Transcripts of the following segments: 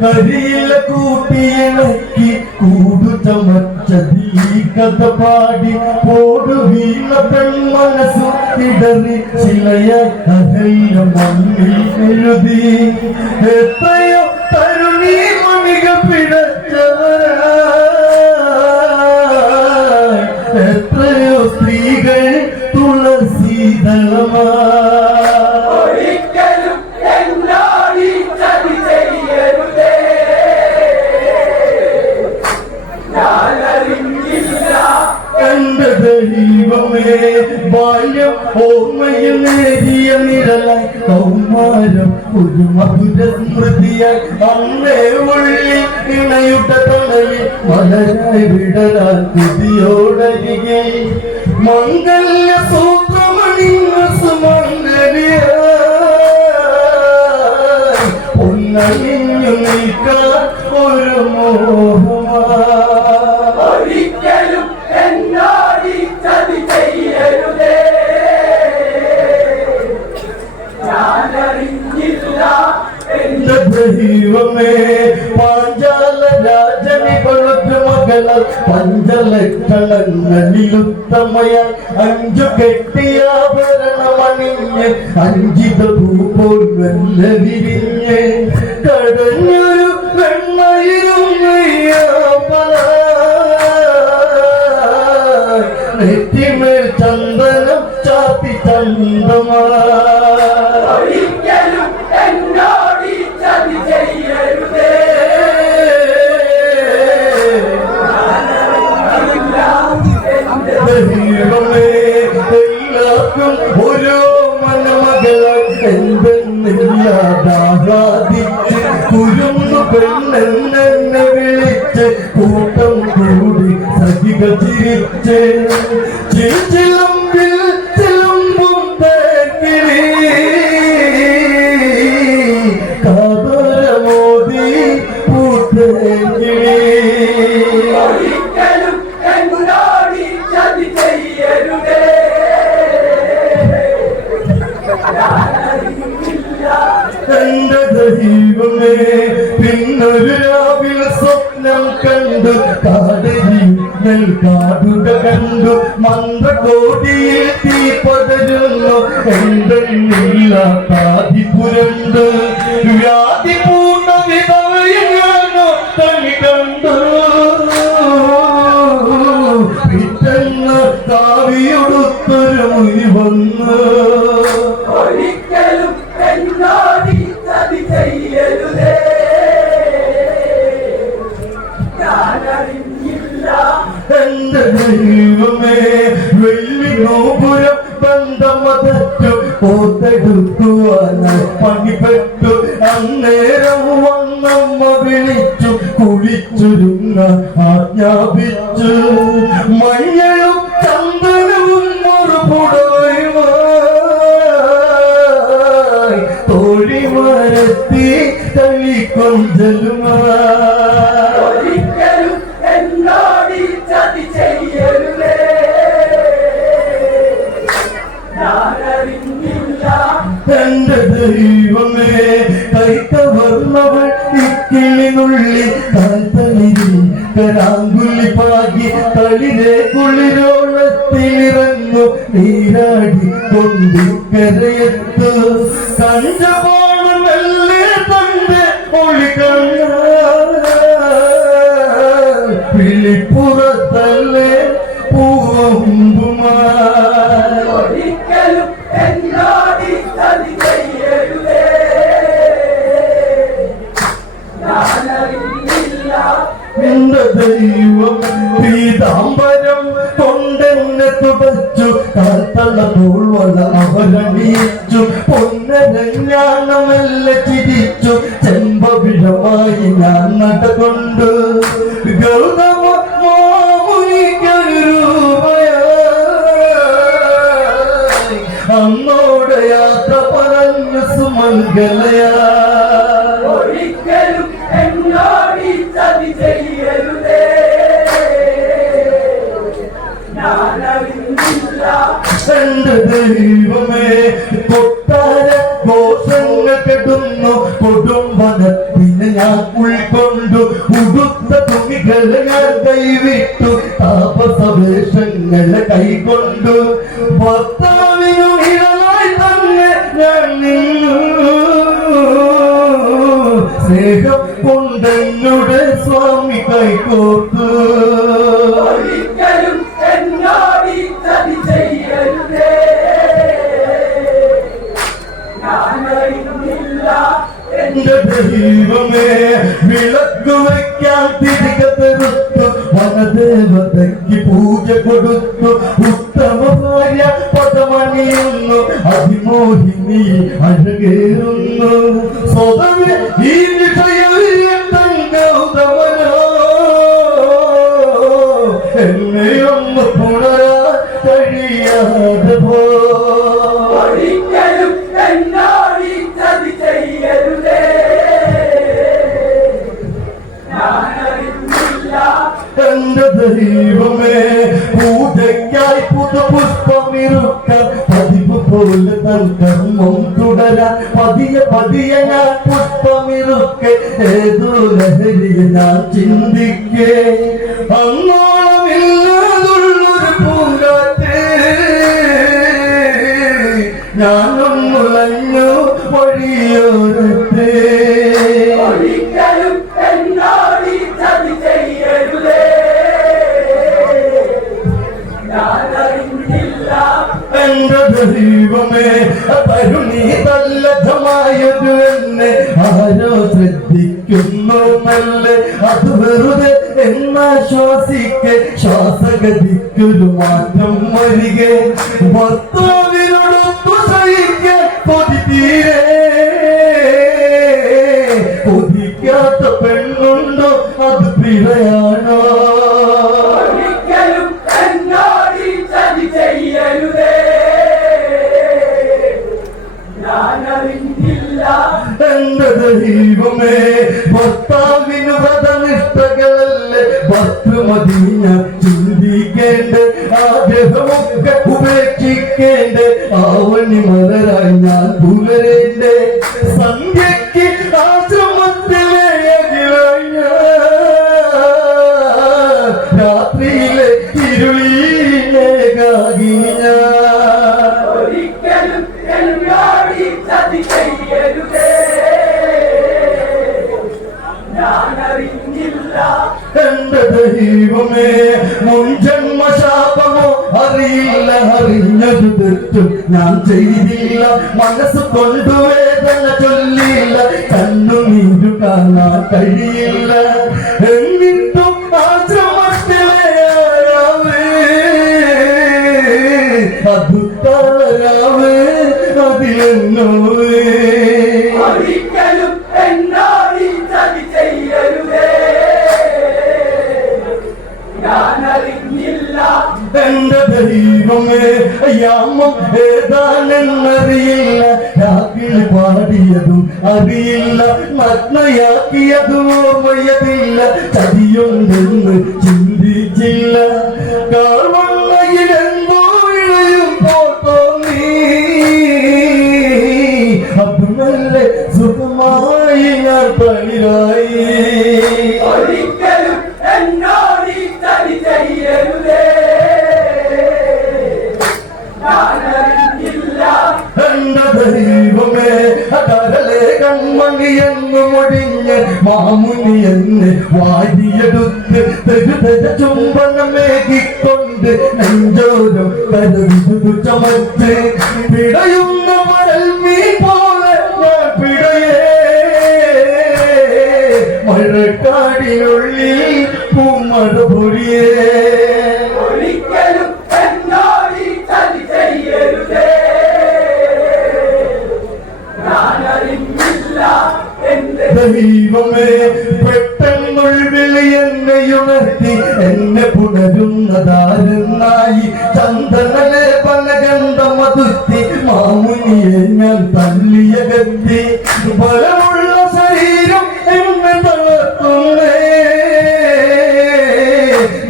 കരിയില കൂട്ടിയിണക്കി കൂടു ചമച്ചതി കഥ പാടി പോടു വീണ പെൺമനസ്സു ഇടറി ചിലയ അഹല്യ മണ്ണിൽ എഴുതി. എത്രയോ തരുണി മണിക പിടച്ചവരാ ദൈവമേ ബാല്യം ഓർമ്മയിൽ നേരിയ നിഴലായി കൗമാരം ഒരു മധുര സ്മൃതിയായി അന്നേ ഉള്ളിൽ ഇണയുടെ തണലിൽ മലരായി വിടരാൻ കുതിയോടരികെ മംഗല്യ സൂത്രമണിങ്ങ സുമംഗലിയ പൊന്നണിഞ്ഞു നിൽക്കാൻ പഞ്ചലക്ഷണങ്ങളിലുത്തമയ അഞ്ചു കെട്ടിയാഭരണമണിഞ്ഞ് അഞ്ചിത പൂപ്പോൾ നല്ല വിരിഞ്ഞ് കടഞ്ഞൊരു ദൈവമേ എല്ലാവർക്കും ഓരോ മനമകളായി എന്തെന്നില്ലാതാകാതിച്ച് കുരുന്നു പെണ്ണെന്നെ വിളിച്ച് കൂട്ടം കൂടി സഖികൾ ചിരിച്ച് എന്തെന്നില്ല താതി പുരണ്ട് വ്യാധി പൂർണ വിധവയോ തനി കണ്ടു. പിറ്റന്ന് കാവിയൊടുത്തൊരു മുനി വന്ന്. ഒരിക്കലും ഈ ചതി ചെയ്യരുതേ. ഞാനറിഞ്ഞില്ല. എന്റെ ദൈവമേ വെള്ളി നോപുരം ബന്ധമതറ്റു ഓർത്തെടുക്കുവാനായി പണിപ്പെട്ടു. അന്നേരം വന്നമ്മ വിളിച്ചു കുളിച്ചൊരുങ്ങ ആജ്ഞാപിച്ചു. മഞ്ഞളും ചന്ദനവും മറുപുടവുമായി തോഴിമരത്തി തളിക്കൊഞ്ചലുമായി ദൈവമേ കൈത്തവർമ്മവൾ ഇക്കിളിനുള്ളി കാൽത്തലിരി കരാങ്കുലി പാകി തളിരെ കുളിരോളത്തിലിറങ്ങു നീരാടി കൊണ്ടു കരയത്ത് തന്റെ ഒളി തന്റെ പിളിപ്പുറത്തല്ലേ എന്റെ ദൈവം പീതാംബരം കൊണ്ടെന്നെ തുടച്ചു കാത്തള്ള തോൾവള അവരണീച്ചു പൊന്നരഞ്ഞാണമെല്ല ചിരിച്ചു ചെമ്പവിഴമായി ഞാൻ നടകൊണ്ട്. ഗൗതമ രൂപയായി. യാത്ര പറഞ്ഞു സുമംഗലയാ ചതി ചെയ്യരുതേ. ദൈവമേ കൊട്ടാര ദോഷങ്ങൾ കെടുന്നു കൊടുംബനത്തിന് ഞാൻ ഉള്ള വഴികളെ ഞാൻ കൈവിട്ടു. താപസവേഷങ്ങളെ കൈകൊണ്ടു. ഭർത്താവിനു എന്റെ ദൈവമേ വിളക്ക് വയ്ക്കാൻ തിരികെ തെറുത്തു വനദേവതയ്ക്ക് പൂജ കൊടുത്തു ഉത്തമ ഭാര്യ പദമണിയുന്നു. അതിമോഹിനി അഴകേറുന്നു. സ്വതവേ ഈ വിഷയം ഗൗതമനോ എന്നെയൊന്ന് പുണരാ കഴിയാതെ പോ. ഞാൻ ചിന്തിക്കേ. അങ്ങോളമില്ലാതുള്ളൊരു പൂങ്കാറ്റ്. ഞാനും വഴിയോരത്തെ. വഴിയോരത്തേ എന്റെ ദൈവമേ തരുണി തല്ലതമായത് എന്നെ ആരോ ശ്രദ്ധിക്കുന്നു മെല്ലെ അത് വെറുതെ എന്നാശ്വാസിക്കെ ശ്വാസഗതിക്കൊരു മാറ്റം വരികെ. ഭർത്താവിനോടൊത്തു কাছে അറിഞ്ഞത് തെറ്റും ഞാൻ ചെയ്തില്ല മനസ്സ് കൊണ്ടുവേദന ചൊല്ലില്ല കണ്ണുനീരു കാണാൻ കഴിയില്ല എന്നിട്ടും ആശ്രമത്തിലെ അത് തളരാവേ അതിലെന്നോവേ ഒരിക്കലും എന്നോട് ചെയ്യരുതേ. ഞാൻ അറിഞ്ഞില്ല എന്റെ ദൈവമേ യാമം ഏതാണെന്നറിയില്ല. രാത്രി പാടിയതും അറിയില്ല. നഗ്നയാക്കിയതും ഓർമ്മയതില്ല. ചതിയുണ്ടെന്ന് ചിന്തിച്ചില്ല. ചുംബനമേകിക്കൊണ്ട് നെഞ്ചോരം കരവിതു ചമച്ച് പിടയുന്ന മരൽ മീ പോലെ ഞാൻ പിടയേ മഴക്കാടിനുള്ളിൽ പൂമഴ പൊഴിയേ ദൈവമേ പെട്ടെന്നൊഴിവിളി എന്നെ ഉണർത്തി എന്നെ പുണരുന്നതാരെന്നായി. ചന്ദനലെ പനഗന്ധമതുത്തി മാമുനിയെ ഞാൻ തള്ളിയ ഗത്തി ബലമുള്ള ശരീരം എന്നെ തളർത്തുന്നേ.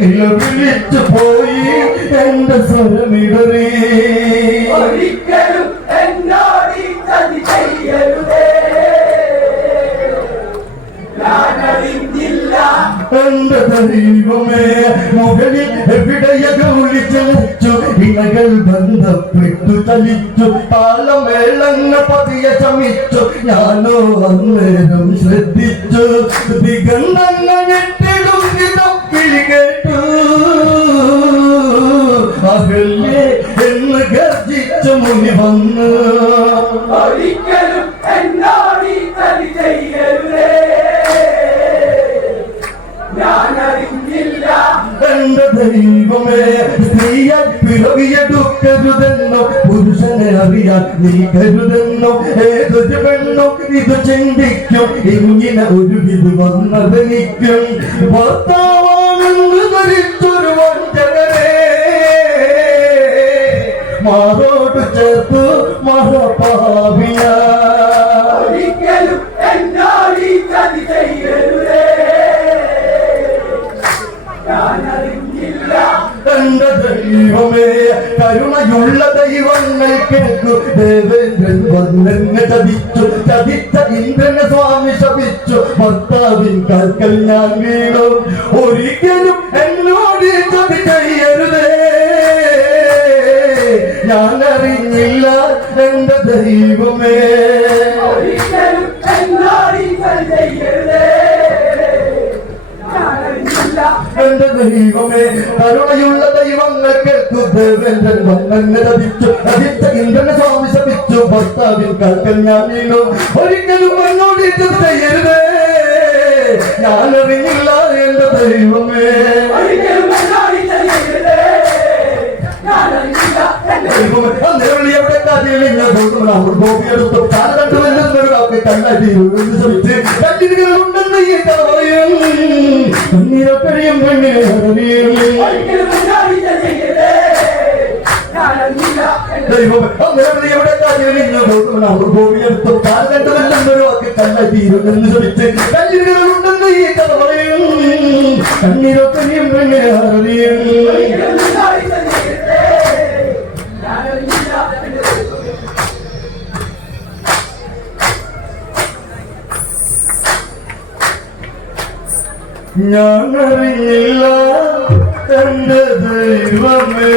നിലവിളിച്ചു പോയി എന്റെ സ്വരമിടറി. എന്റെ ദൈവമേ മുകളിൽ എവിടെയൊക്കെ വിളിച്ചു ഇണകൾ ബന്ധപ്പെട്ടു ചലിച്ചു താളമേളങ്ങ പതിയെ ചമിച്ചു ഞാനോ അന്നേരം ശ്രദ്ധിച്ചു. വിധം വിളി കേട്ടു. അകല്ലേ എന്ന് ഗർജിച്ചു മുനി വന്നു. ഒരിക്കലും എന്നാടി ഈ ചതി ദൈവമേ സ്ത്രീയാൽ പിറവിയെടുക്കരുതെന്നോ പുരുഷനെ അറിയാൻ നീ കരുതെന്നോ ഏതൊരു പെണ്ണും ഇത് ചിന്തിക്കും. ഇങ്ങനെ ഒരു വിധി വന്നതെനിക്കും ഭർത്താവാണെന്ന് ധരിച്ചൊരു വഞ്ചകരെ മാറോട് ചേർത്ത് മഹപാപിയ എന്റെ ദൈവമേ കരുണയുള്ള ദൈവങ്ങൾ കേട്ടു. ദേവേന്ദ്രൻ വന്നെന്നെ ചതിച്ചു. ചതിച്ച ഇന്ദ്രനെ സ്വാമി ശപിച്ചു. ഭർത്താവിൻ കൽക്കൽ ഞാൻ വീണു. ഒരിക്കലും എന്നോട് ചതി ചെയ്യരുതേ. ഞാൻ അറിഞ്ഞില്ല എന്റെ ദൈവമേ. ഒരിക്കലും എന്നോട് ചെയ്യരുതേ ഞാൻ അറിഞ്ഞില്ല എന്റെ ദൈവമേ കരുണയുള്ള ദൈവങ്ങൾ കേൾക്കു. ദേവേന്ദ്രൻ വന്നെന്നെ ചതിച്ചു. ചതിച്ച ഇന്ദ്രനെ സ്വാമി ശപിച്ചു ഭർത്താവിൻ കൽക്കൽ ഞാൻ വീണു. ഒരിക്കലും എന്നോട് ഇത് ചെയ്യരുതേ ഞാൻ അറിഞ്ഞില്ല എന്റെ ദൈവമേ എന്നോട് ഈ ചതി ചെയ്യരുതേ ഞാൻ അറിഞ്ഞില്ല എന്റെ ഞാനറിഞ്ഞില്ല എന്റെ ദൈവമേ.